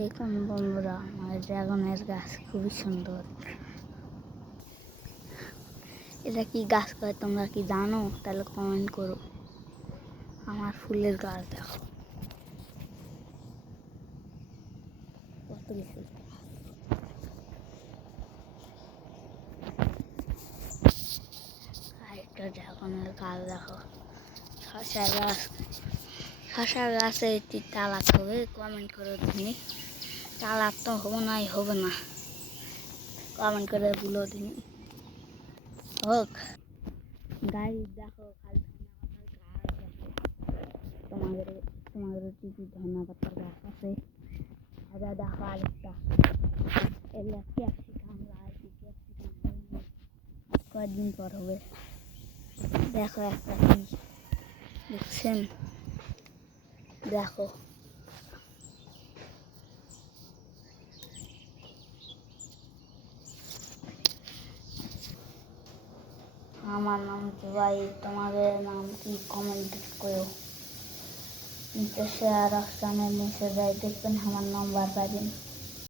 দেখুন বন্ধুরা, আমার ড্রাগনের গাছ খুবই সুন্দর। এটা কি গাছ কয় তোমরা কি জানো? তাহলে কমেন্ট করো। আমার ফুলের গাছ দেখো, কত কিছু। আরেকটা ড্রাগনের গাছ দেখো, শসা গাছ। শসা গাছে একটি চালাক হবে, কমেন্ট করে দিনি। চালাক তো হবে না, কমেন্ট করে বলো দিনি হোক। গাড়ি দেখো, খালি ধন্যবাদ গাছ দেখো। তোমাদের কি ধন্যবাদ গাছ আছে? আবার দেখো আরেকটা, এগুলো ক্যাপসিকাম লাগাইছি। ক্যাপসিকাম কয়েকদিন পর হবে। দেখো একটা কি দেখছেন? দেখো আমার নাম জুবাই, তোমাদের নাম কি? কমেন্ট করো। নিচে শেয়ার অপশানের নিচে যাই দেখবেন আমার নাম্বার পাবেন।